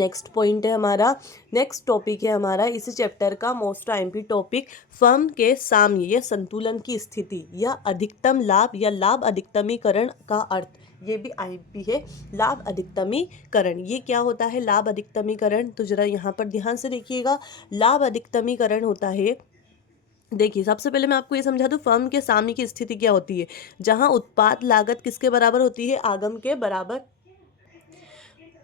Next point है हमारा, next topic है हमारा इस चैप्टर का मोस्ट आईएमपी टॉपिक, फर्म के साम्य या संतुलन की स्थिति या अधिकतम लाभ या लाभ अधिकतमीकरण का अर्थ। ये भी आईएमपी है, लाभ अधिकतमीकरण। ये क्या होता है लाभ अधिकतमीकरण, तो जरा यहाँ पर ध्यान से देखिएगा। लाभ अधिकतमीकरण होता है, देखिए सबसे पहले मैं आपको ये समझा दूं, फर्म के साम्य की स्थिति क्या होती है, जहां उत्पाद लागत किसके बराबर होती है, आगम के बराबर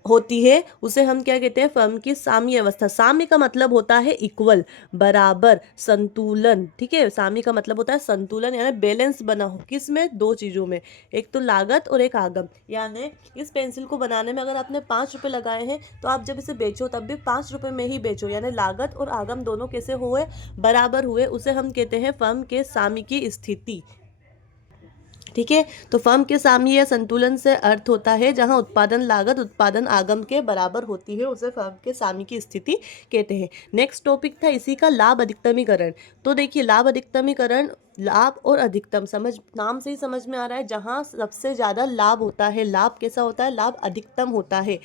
होती है, उसे हम क्या कहते हैं, फर्म की साम्य अवस्था। साम्य का मतलब होता है इक्वल, बराबर, संतुलन। ठीक है, साम्य का मतलब होता है संतुलन, यानी बैलेंस बना हो। किस में, दो चीजों में, एक तो लागत और एक आगम। यानी इस पेंसिल को बनाने में अगर आपने 5 रुपए लगाए हैं, तो आप जब इसे बेचो तब भी 5 रुपए में ही बेचो, यानी लागत और आगम दोनों कैसे हुए, बराबर हुए। उसे हम कहते हैं फर्म के साम्य की स्थिति। ठीक है, तो फर्म के साम्य या संतुलन से अर्थ होता है जहां उत्पादन लागत उत्पादन आगम के बराबर होती है, उसे फर्म के साम्य की स्थिति कहते हैं। नेक्स्ट टॉपिक था इसी का, लाभ अधिकतमीकरण। तो देखिए लाभ अधिकतमीकरण, लाभ और अधिकतम, समझ, नाम से ही समझ में आ रहा है, जहां सबसे ज्यादा लाभ होता है। लाभ कैसा होता है, लाभ अधिकतम होता है।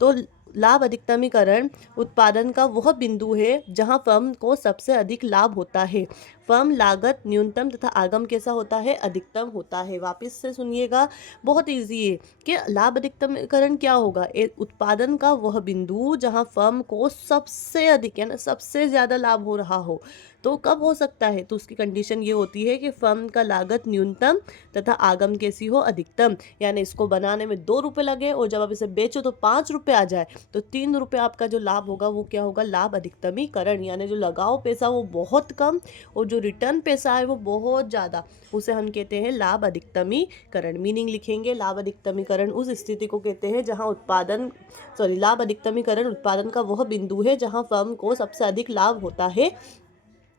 तो लाभ अधिकतमीकरण उत्पादन का वह बिंदु है जहां फर्म को सबसे अधिक लाभ होता है। फर्म लागत न्यूनतम तथा आगम कैसा होता है, अधिकतम होता है। वापस से सुनिएगा, बहुत इजी है कि लाभ अधिकतमीकरण क्या होगा, उत्पादन का वह बिंदु जहां फर्म को सबसे अधिक यानी सबसे ज्यादा लाभ हो रहा हो। तो कब हो सकता है, तो उसकी कंडीशन ये होती है कि फर्म का लागत न्यूनतम तथा आगम कैसी हो, अधिकतम। यानी इसको बनाने में 2 रुपए लगे और जब आप इसे बेचो तो 5 रुपए आ जाए, तो 3 रुपए आपका जो लाभ होगा वो क्या होगा, लाभ अधिकतमीकरण। यानी जो लगाओ पैसा वो बहुत कम और जो रिटर्न पैसा है वो बहुत ज़्यादा, उसे हम कहते हैं लाभ अधिकतमीकरण। मीनिंग लिखेंगे, लाभ अधिकतमीकरण उस स्थिति को कहते हैं जहां लाभ अधिकतमीकरण उत्पादन का वह बिंदु है जहां फर्म को सबसे अधिक लाभ होता है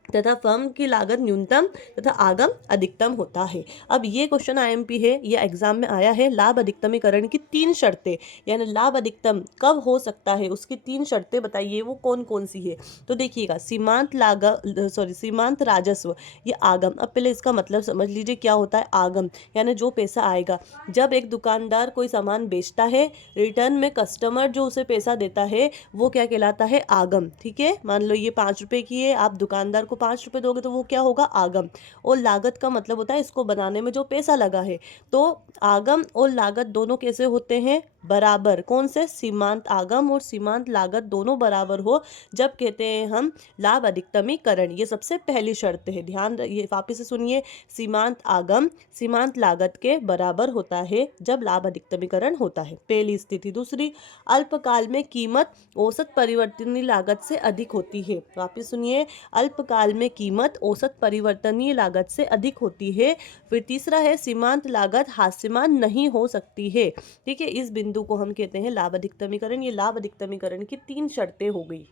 तथा फर्म की लागत न्यूनतम तथा आगम अधिकतम होता है। अब ये क्वेश्चन आईएमपी है, ये एग्जाम में आया है। लाभ अधिकतमीकरण की 3 शर्तें, यानी लाभ अधिकतम कब हो सकता है उसकी 3 शर्तें बताइए, वो कौन कौन सी है। तो देखिएगा, सीमांत राजस्व, ये आगम। अब पहले इसका मतलब समझ लीजिए क्या होता है आगम, यानी जो पैसा आएगा जब एक दुकानदार कोई सामान बेचता है, रिटर्न में कस्टमर जो उसे पैसा देता है वो क्या कहलाता है, आगम। ठीक है, मान लो ये 5 रुपए की है, आप दुकानदार को 5 रुपए दोगे तो वो क्या होगा, आगम। और लागत का मतलब होता है इसको बनाने में जो पैसा लगा है। तो आगम और लागत दोनों कैसे होते हैं, बराबर। कौन से, सीमांत आगम और सीमांत लागत दोनों बराबर हो जब कहते हैं हम लाभ अधिकतमीकरण। ये सबसे पहली शर्त है, ध्यान ये वापिस से सुनिए। सीमांत आगम सीमांत लागत के बराबर होता है जब लाभ अधिकतमीकरण होता है, पहली स्थिति। दूसरी, अल्पकाल में कीमत औसत परिवर्तनीय लागत से अधिक होती है। वापिस सुनिए, अल्पकाल में कीमत औसत परिवर्तनीय लागत से अधिक होती है। फिर तीसरा है, सीमांत लागत हास्यमान नहीं हो सकती है। ठीक है, इस बिंदु को हम कहते हैं लाभ अधिकतमीकरण। ये लाभ अधिकतमीकरण की 3 शर्तें हो गई।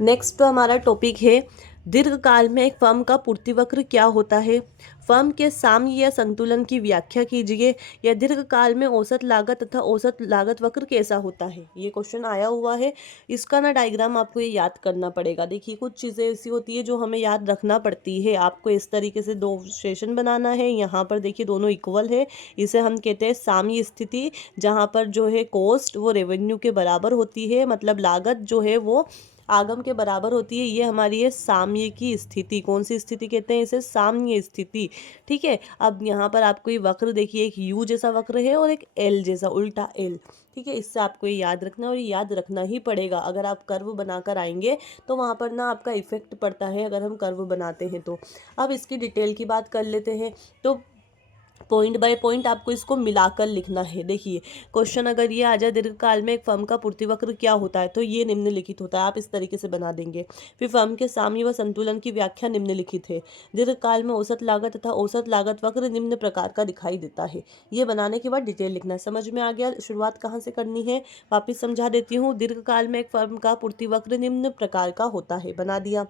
नेक्स्ट तो हमारा टॉपिक है, दीर्घकाल में एक फर्म का पूर्ति वक्र क्या होता है। फर्म के साम्य या संतुलन की व्याख्या कीजिए, या दीर्घकाल में औसत लागत तथा औसत लागत वक्र कैसा होता है। ये क्वेश्चन आया हुआ है, इसका ना डायग्राम आपको ये याद करना पड़ेगा। देखिए कुछ चीज़ें ऐसी होती है जो हमें याद रखना पड़ती है। आपको इस तरीके से 2 सेशन बनाना है, यहाँ पर देखिए दोनों इक्वल है, इसे हम कहते हैं साम्य स्थिति, जहाँ पर जो है कॉस्ट वो रेवेन्यू के बराबर होती है, मतलब लागत जो है वो आगम के बराबर होती है। ये हमारी है साम्य की स्थिति। कौन सी स्थिति कहते हैं इसे, साम्य स्थिति। ठीक है, अब यहाँ पर आपको ये वक्र देखिए, एक यू जैसा वक्र है और एक एल जैसा, उल्टा एल। ठीक है, इससे आपको ये याद रखना, और ये याद रखना ही पड़ेगा। अगर आप कर्व बनाकर आएंगे तो वहाँ पर ना आपका इफेक्ट पड़ता है अगर हम कर्व बनाते हैं तो। अब इसकी डिटेल की बात कर लेते हैं, तो पॉइंट बाय पॉइंट आपको इसको मिलाकर लिखना है। देखिए क्वेश्चन अगर ये आ जाए, दीर्घकाल में एक फर्म का पूर्ति वक्र क्या होता है, तो ये निम्नलिखित होता है। आप इस तरीके से बना देंगे। फिर फर्म के साम्य व संतुलन की व्याख्या निम्नलिखित है। दीर्घकाल में औसत लागत तथा औसत लागत वक्र निम्न प्रकार का दिखाई देता है। ये बनाने के बाद डिटेल लिखना है। समझ में आ गया शुरुआत कहाँ से करनी है, वापिस समझा देती हूँ। दीर्घकाल में एक फर्म का पूर्ति वक्र निम्न प्रकार का होता है, बना दिया।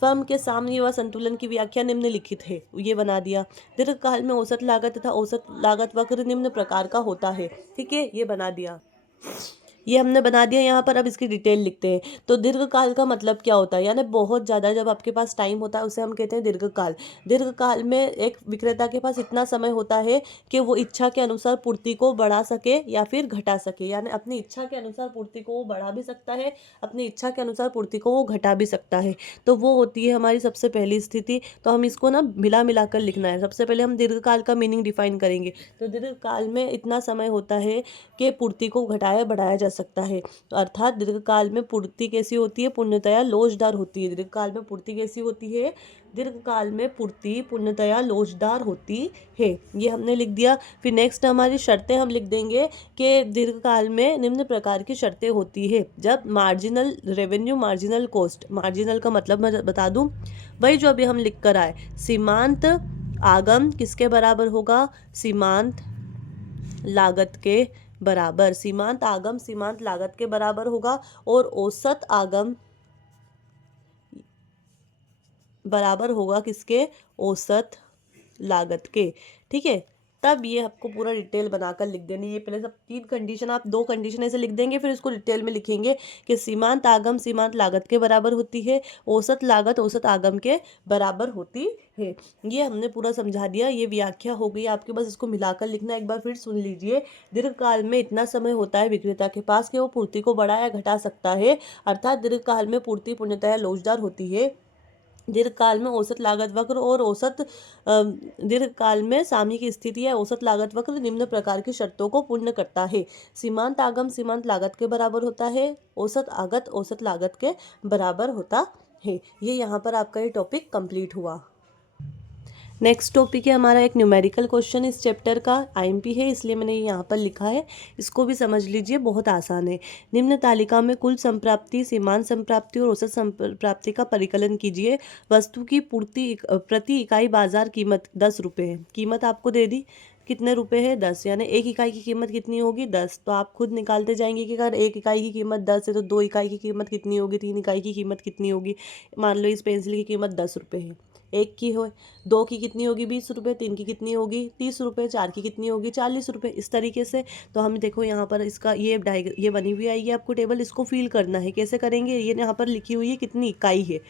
फर्म के साम्य व संतुलन की व्याख्या निम्नलिखित है, ये बना दिया। दीर्घकाल में औसत लागत तथा औसत लागत वक्र निम्न प्रकार का होता है। ठीक है, ये बना दिया। ये हमने बना दिया यहाँ पर। अब इसकी डिटेल लिखते हैं। तो दीर्घकाल का मतलब क्या होता है, यानी बहुत ज़्यादा जब आपके पास टाइम होता है उसे हम कहते हैं दीर्घकाल। दीर्घकाल में एक विक्रेता के पास इतना समय होता है कि वो इच्छा के अनुसार पूर्ति को बढ़ा सके या फिर घटा सके, यानी अपनी इच्छा के अनुसार पूर्ति को वो बढ़ा भी सकता है, अपनी इच्छा के अनुसार पूर्ति को वो घटा भी सकता है। तो वो होती है हमारी सबसे पहली स्थिति। तो हम इसको ना मिला मिला कर लिखना है। सबसे पहले हम दीर्घकाल का मीनिंग डिफाइन करेंगे। तो दीर्घकाल में इतना समय होता है कि पूर्ति को घटाया बढ़ाया जा सकता है। तो अर्थात दीर्घकाल में पूर्ति कैसी होती है, पूर्णतया लोचदार होती है। दीर्घकाल में पूर्ति कैसी होती है, दीर्घकाल में पूर्ति पूर्णतया लोचदार होती है। ये हमने लिख दिया। फिर नेक्स्ट हमारी शर्तें हम लिख देंगे कि दीर्घकाल में निम्न प्रकार की शर्तें होती है। जब marginal revenue, marginal cost, marginal का मतलब मैं बता दूं, वही जो अभी हम लिख कर आए, सीमांत आगम किसके बराबर होगा, सीमांत लागत के बराबर। सीमांत आगम सीमांत लागत के बराबर होगा और औसत आगम बराबर होगा किसके, औसत लागत के। ठीक है, तब ये आपको पूरा डिटेल बनाकर लिख देनी है। पहले सब 3 कंडीशन, आप 2 कंडीशन ऐसे लिख देंगे, फिर इसको डिटेल में लिखेंगे कि सीमांत आगम सीमांत लागत के बराबर होती है, औसत लागत औसत आगम के बराबर होती है। ये हमने पूरा समझा दिया। ये व्याख्या हो गई आपके, बस इसको मिलाकर लिखना। एक बार फिर सुन लीजिए। दीर्घकाल में इतना समय होता है विक्रेता के पास कि वो पूर्ति को बढ़ा या घटा सकता है। अर्थात दीर्घकाल में पूर्ति पूर्णतः लोचदार होती है। दीर्घकाल में औसत लागत वक्र और दीर्घकाल में सामयिक की स्थिति या औसत लागत वक्र निम्न प्रकार की शर्तों को पूर्ण करता है। सीमांत आगम सीमांत लागत के बराबर होता है, औसत आगत औसत लागत के बराबर होता है। ये यहाँ पर आपका ये टॉपिक कंप्लीट हुआ। नेक्स्ट टॉपिक है हमारा एक न्यूमेरिकल क्वेश्चन इस चैप्टर का, आईएमपी है इसलिए मैंने ये यहाँ पर लिखा है। इसको भी समझ लीजिए, बहुत आसान है। निम्न तालिका में कुल संप्राप्ति, सीमांत संप्राप्ति और औसत संप्राप्ति का परिकलन कीजिए। वस्तु की पूर्ति प्रति इकाई बाजार कीमत 10 रुपये है। कीमत आपको दे दी, कितने रुपए है, 10, यानी एक इकाई की कीमत कितनी होगी, 10। तो आप खुद निकालते जाएंगे कि अगर एक इकाई की कीमत 10 है तो 2 इकाई की कीमत कितनी होगी, 3 इकाई की कीमत कितनी होगी। मान लो इस पेंसिल की कीमत 10 रुपये है, एक की हो, 2 की कितनी होगी 20 रुपये, 3 की कितनी होगी 30 रुपये, 4 की कितनी होगी 40 रुपये, इस तरीके से। तो हम देखो यहाँ पर इसका ये बनी हुई आएगी आपको टेबल, इसको फिल करना है। कैसे करेंगे, ये यहाँ पर लिखी हुई है कितनी इकाई है।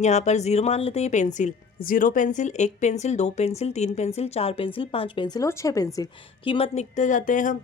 यहाँ पर 0 मान लेते हैं, ये pencil 0 pencil, 1 pencil, 2 pencil, 3 pencil, 4 pencil, 5 pencil और 6 पेंसिल। कीमत लिखते जाते हैं हम।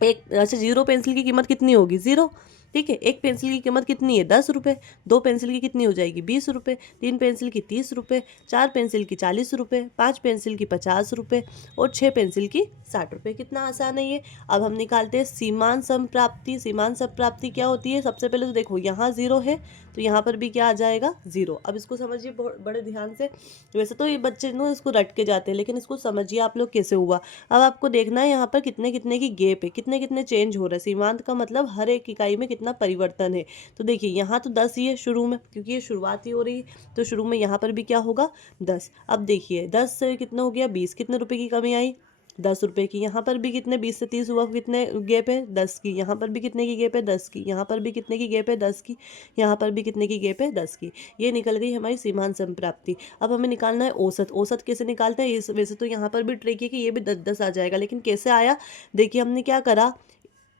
अच्छा 0 पेंसिल की कीमत कितनी होगी, 0। ठीक है, 1 पेंसिल की कीमत कितनी है, 10 रुपये। 2 पेंसिल की कितनी हो जाएगी, 20 रुपये। 3 पेंसिल की 30 रुपये। 4 पेंसिल की 40 रुपये। 5 पेंसिल की 50 रुपये और 6 पेंसिल की 60 रुपये। कितना आसान है ये। अब हम निकालते हैं सीमांत संप्राप्ति। सीमांत संप्राप्ति क्या होती है, सबसे पहले तो देखो यहाँ 0 है तो यहाँ पर भी क्या आ जाएगा, 0। अब इसको समझिए बड़े ध्यान से। वैसे तो ये बच्चे ना इसको रट के जाते हैं, लेकिन इसको समझिए आप लोग कैसे हुआ। अब आपको देखना है यहाँ पर कितने कितने की गैप है, कितने कितने चेंज हो रहा है। सीमांत का मतलब हर एक इकाई में कितना परिवर्तन है। तो देखिए यहाँ तो 10 ही है शुरू में, क्योंकि ये शुरुआत ही हो रही है। तो शुरू में यहाँ पर भी क्या होगा, 10। अब देखिए 10 से कितना हो गया, 20। कितने रुपए की कमी आई, 10 रुपये की। यहाँ पर भी कितने, 20 से 30 हुआ, कितने गैप है, 10 की। यहाँ पर भी कितने की गैप है, 10 की। यहाँ पर भी कितने की गैप है, 10 की। यहाँ पर भी कितने की गैप है, 10 की। ये निकल गई हमारी सीमांत संप्राप्ति। अब हमें निकालना है औसत। औसत कैसे निकालते हैं, वैसे तो यहाँ पर भी ट्रिक है कि ये भी 10-10 आ जाएगा, लेकिन कैसे आया, देखिए हमने क्या करा,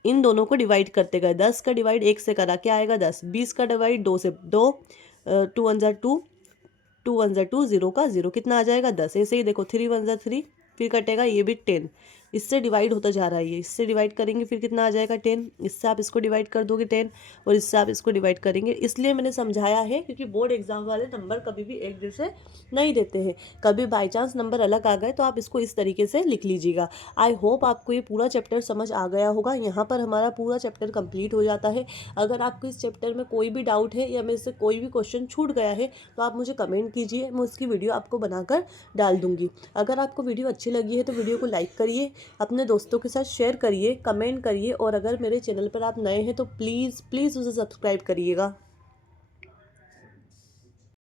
इन दोनों को डिवाइड करते गए। 10 का डिवाइड 1 से करा, क्या आएगा 10। 20 का डिवाइड 2 से, 2 2 1 जा 2, 2 1 जा 2, 0 का 0, कितना आ जाएगा 10। ऐसे ही देखो 3 1 जा 3, फिर कटेगा ये भी 10। इससे डिवाइड होता जा रहा है, ये इससे डिवाइड करेंगे फिर कितना आ जाएगा 10। इससे आप इसको डिवाइड कर दोगे 10 और इससे आप इसको डिवाइड करेंगे। इसलिए मैंने समझाया है क्योंकि बोर्ड एग्जाम वाले नंबर कभी भी एक जैसे नहीं देते हैं। कभी बाई चांस नंबर अलग आ गए तो आप इसको इस तरीके से लिख लीजिएगा। आई होप आपको ये पूरा चैप्टर समझ आ गया होगा। यहाँ पर हमारा पूरा चैप्टर कंप्लीट हो जाता है। अगर आपको इस चैप्टर में कोई भी डाउट है या मेरे से कोई भी क्वेश्चन छूट गया है तो आप मुझे कमेंट कीजिए, मैं उसकी वीडियो आपको बनाकर डाल दूँगी। अगर आपको वीडियो अच्छी लगी है तो वीडियो को लाइक करिए, अपने दोस्तों के साथ शेयर करिए, कमेंट करिए और अगर मेरे चैनल पर आप नए हैं तो प्लीज़ प्लीज़ उसे सब्सक्राइब करिएगा।